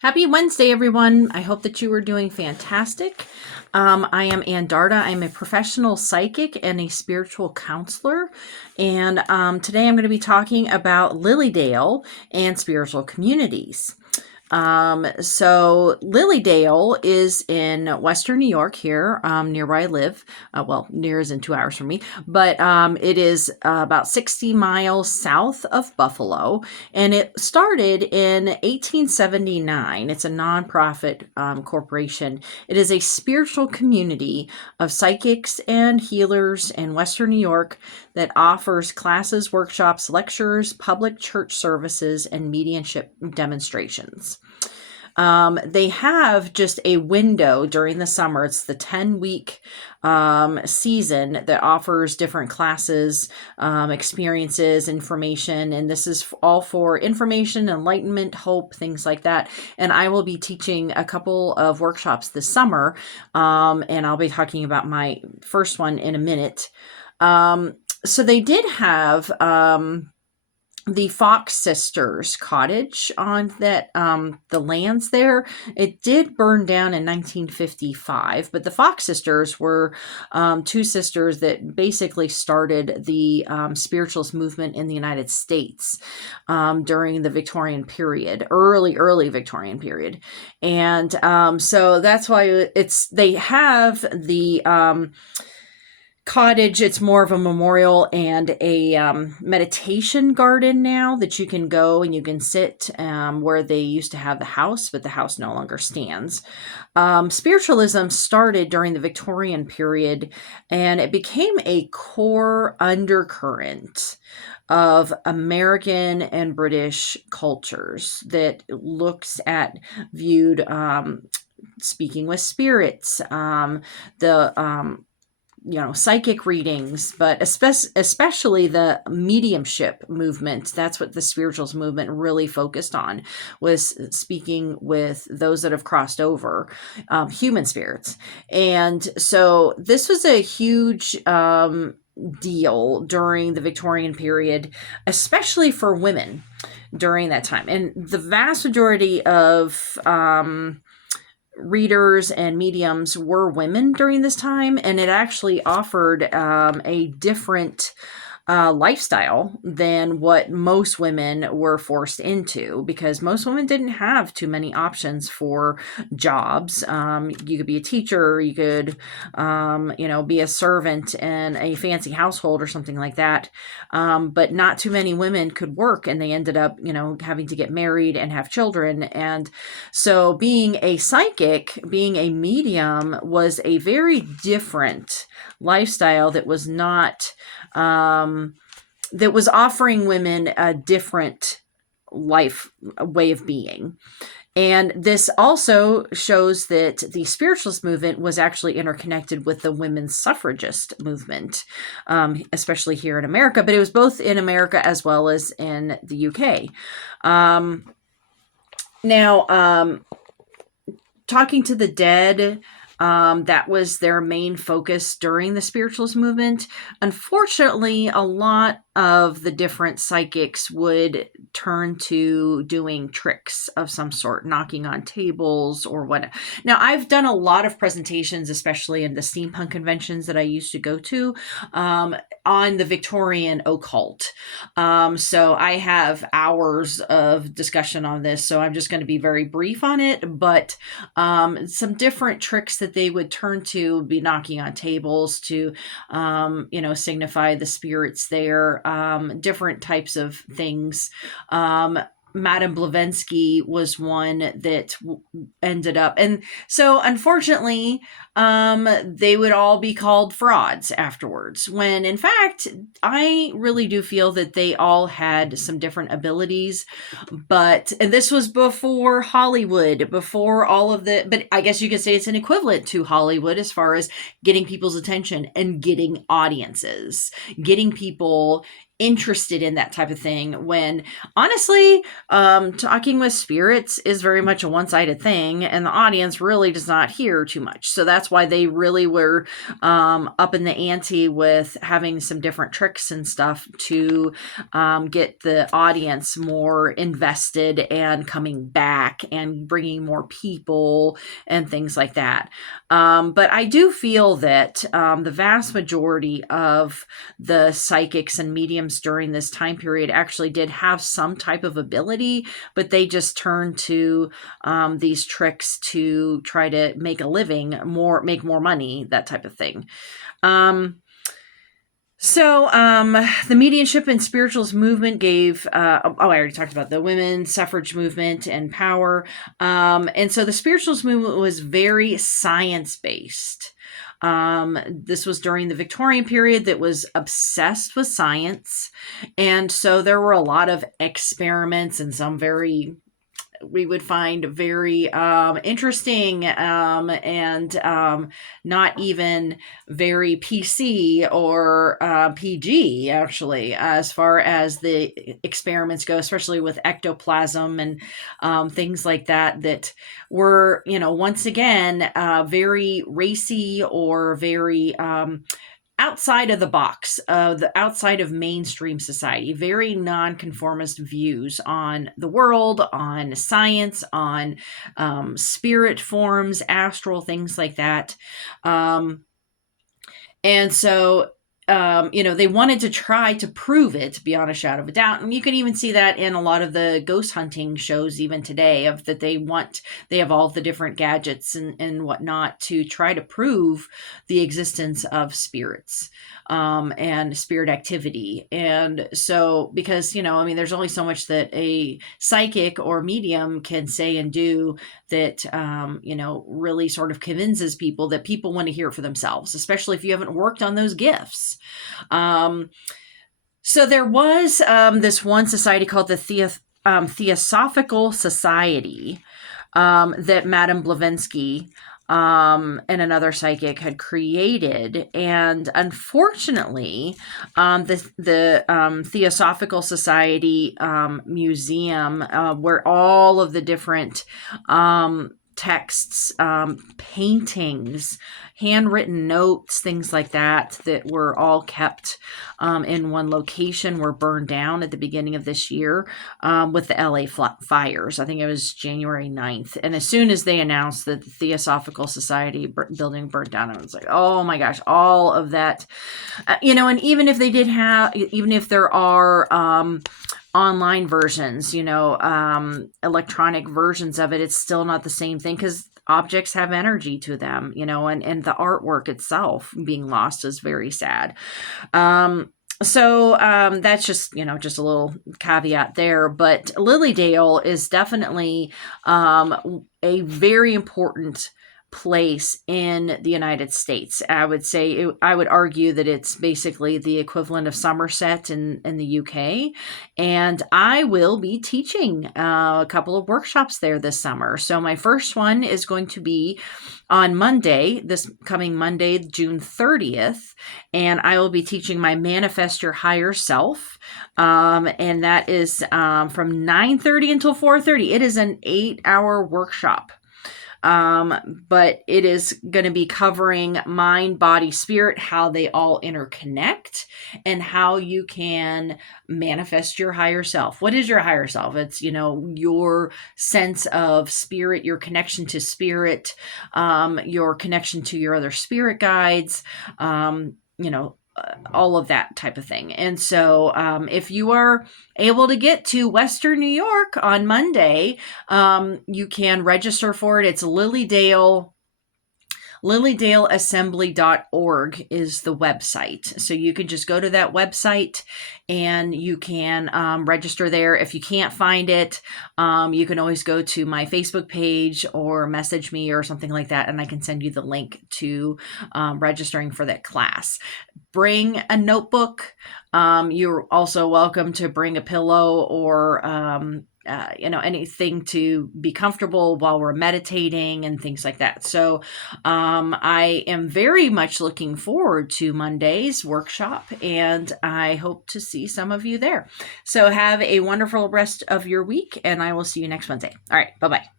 Happy Wednesday, everyone. I hope that you are doing fantastic. I am Ann Darda. I'm a professional psychic and a spiritual counselor. And today I'm going to be talking about Lilydale and spiritual communities. So Lilydale is in Western New York here, near where I live. Near is in 2 hours from me, but it is about 60 miles south of Buffalo, and it started in 1879. It's a nonprofit corporation. It is a spiritual community of psychics and healers in Western New York that offers classes, workshops, lectures, public church services, and mediumship demonstrations. They have just a window during the summer. It's the 10-week season that offers different classes, experiences, information. And this is all for information, enlightenment, hope, things like that. And I will be teaching a couple of workshops this summer. And I'll be talking about my first one in a minute. So they did have the Fox sisters cottage on that the lands there. It did burn down in 1955, but the Fox sisters were two sisters that basically started the spiritualist movement in the United States during the Victorian period, early Victorian period. And so that's why they have the cottage. It's more of a memorial and a meditation garden now that you can go and you can sit where they used to have the house, but the house no longer stands. Spiritualism started during the Victorian period, and it became a core undercurrent of American and British cultures that viewed speaking with spirits, the psychic readings, but especially the mediumship movement. That's what the spirituals movement really focused on, was speaking with those that have crossed over, human spirits. And so this was a huge deal during the Victorian period, especially for women during that time. And the vast majority of readers and mediums were women during this time, and it actually offered a different lifestyle than what most women were forced into, because most women didn't have too many options for jobs. You could be a teacher, you could be a servant in a fancy household or something like that, but not too many women could work, and they ended up having to get married and have children. And so being a psychic, being a medium, was a very different lifestyle that was not that was offering women a different life way of being. And this also shows that the spiritualist movement was actually interconnected with the women's suffragist movement, especially here in America, but it was both in America as well as in the UK. Now, talking to the dead, that was their main focus during the spiritualist movement. Unfortunately, a lot of the different psychics would turn to doing tricks of some sort, knocking on tables or what. Now, I've done a lot of presentations, especially in the steampunk conventions that I used to go to, on the Victorian occult. So I have hours of discussion on this, so I'm just going to be very brief on it, but some different tricks that they would turn to would be knocking on tables to, signify the spirits there, different types of things. Madame Blavatsky was one that ended up, and so unfortunately, they would all be called frauds afterwards, when in fact, I really do feel that they all had some different abilities. And this was before Hollywood, before all of but I guess you could say it's an equivalent to Hollywood as far as getting people's attention and getting audiences, getting people interested in that type of thing, when honestly, talking with spirits is very much a one-sided thing, and the audience really does not hear too much. So that's why they really were up in the ante with having some different tricks and stuff to get the audience more invested and coming back and bringing more people and things like that. But I do feel that the vast majority of the psychics and mediums during this time period actually did have some type of ability, but they just turned to these tricks to try to make a living, make more money, that type of thing. The mediumship and spirituals movement gave, I already talked about the women's suffrage movement and power. And so the spirituals movement was very science-based. This was during the Victorian period that was obsessed with science. And so there were a lot of experiments and some we would find very interesting and not even very PC or PG, actually, as far as the experiments go, especially with ectoplasm and things like that, that were, once again, very racy or very outside of the box, the outside of mainstream society, very nonconformist views on the world, on science, on spirit forms, astral things like that. And so they wanted to try to prove it beyond a shadow of a doubt. And you can even see that in a lot of the ghost hunting shows, even today, of that they have all the different gadgets and whatnot to try to prove the existence of spirits and spirit activity. And so, because, there's only so much that a psychic or medium can say and do that, really sort of convinces people that people want to hear it for themselves, especially if you haven't worked on those gifts. So there was this one society called the Theosophical Society that Madame Blavatsky and another psychic had created. And unfortunately, the Theosophical Society museum, where all of the different texts, paintings, handwritten notes, things like that were all kept in one location, were burned down at the beginning of this year with the LA fires. I think it was January 9th. And as soon as they announced that the Theosophical Society building burned down, I was like, oh my gosh, all of that. And even if there are online versions, electronic versions of it, it's still not the same thing, because objects have energy to them, and the artwork itself being lost is very sad. So that's just a little caveat there. But Lily Dale is definitely a very important place in the United States. I would argue that it's basically the equivalent of Somerset in the UK. And I will be teaching a couple of workshops there this summer. So my first one is going to be on Monday, this coming Monday, June 30th. And I will be teaching my Manifest Your Higher Self. And that is from 9:30 until 4:30. It is an 8-hour workshop. But it is going to be covering mind, body, spirit, how they all interconnect, and how you can manifest your higher self. What is your higher self? It's, your sense of spirit, your connection to spirit, your connection to your other spirit guides, all of that type of thing. And so if you are able to get to Western New York on Monday, you can register for it. It's lilydaleassembly.org is the website. So you can just go to that website and you can register there. If you can't find it, you can always go to my Facebook page or message me or something like that, and I can send you the link to registering for that class. Bring a notebook. You're also welcome to bring a pillow or anything to be comfortable while we're meditating and things like that. So I am very much looking forward to Monday's workshop, and I hope to see some of you there. So have a wonderful rest of your week, and I will see you next Wednesday. All right, bye-bye.